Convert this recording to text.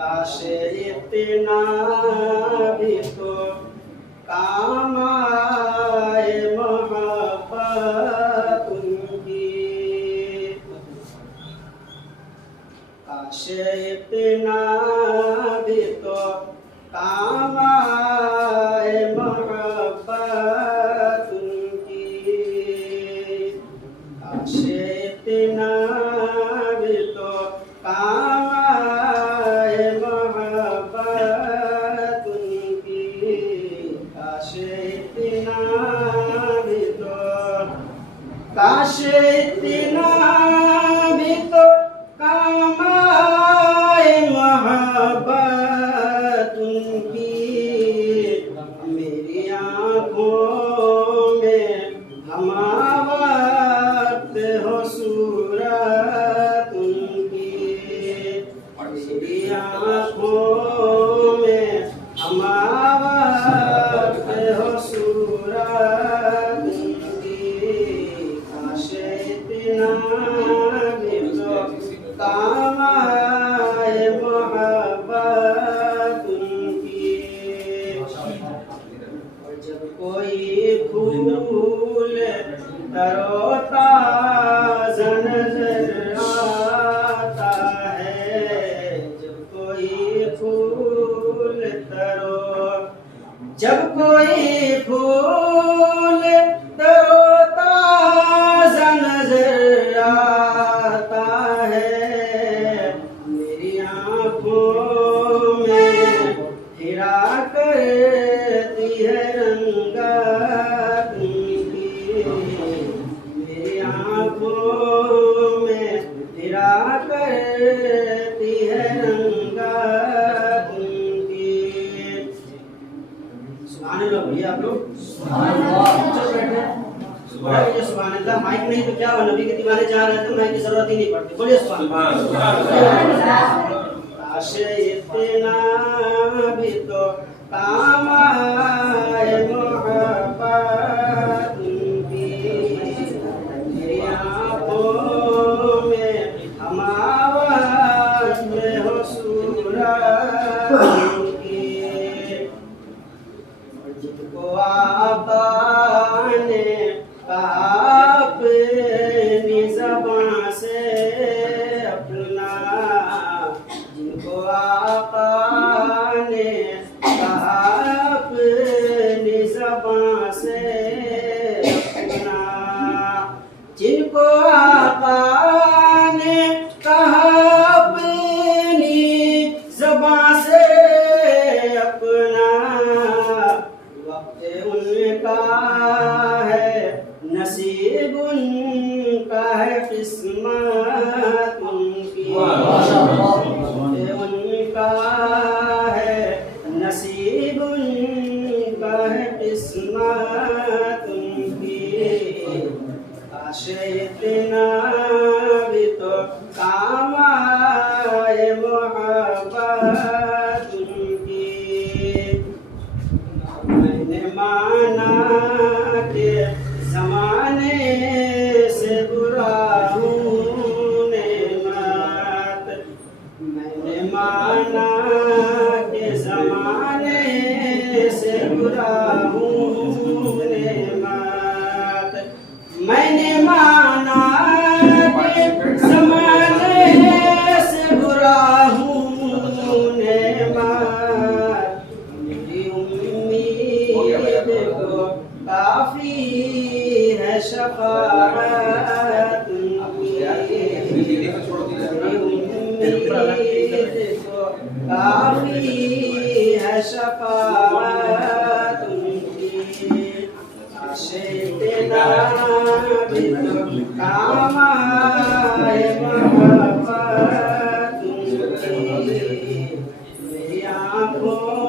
काश इतना भी तो काम आए मोहब्बत उनकी। काश इतना भी तो काम आए मोहब्बत उनकी। काश इतना भी तो काम आए मोहब्बत उनकी। काश इतना भी तो काश इतना भी तो काम आए मोहब्बत उनकी। मेरी आँखों में हम वक्त हो सूरत उनकी। मेरी आँखों में हम वक्त हो सूरत उनकी। काश इतना भी तो काम आए मोहब्बत उनकी। और जब कोई फूल तरोताज़ा नजर आता है। जब कोई फूल तरोताज़ा नजर आता है। मेरी आँखों में फिरा करती है रंगत उनकी। मेरी आँखों में फिरा करती है रंगत उनकी। सुभान अल्लाह बोलिए आप लोग। सुभान अल्लाह। सुभान अल्लाह। माइक नहीं तो क्या हुआ, नबी के दीवाने जहाँ रहते हैं माइक की जरूरत ही नहीं पड़ती। बोलिए सुभान अल्लाह। काश इतना भी तो काम आए मोहब्बत उनकी। मेरी आँखों में हम आवाज़ में हो सूरत उनकी। और जिनको आका ने कहा अपनी ज़बान से अपना। जिनको आका ने कहा अपनी ज़बान से अपना। जिनको आका ने कहा अपनी ज़बान से अपना। वक्त उनका है, नसीब उनका है, किस्मत उनकी। उनका है, नसीब उनका है, किस्मत उनकी। काश इतना भी तो काम आए मोहब्बत उनकी। मैंने माना के ज़माने से बुरा हूँ नेमत। मैंने माना के ज़माने से बुरा हूँ नेमत। मैंने माना के ज़माने से बुरा हूँ नेमत। मेरी उम्मीद को काफी है शफाअत उनकी। मेरी उम्मीद को काफी है शफाअत उनकी। काश इतना भी तो काम आए मोहब्बत उनकी। मेरी आँखों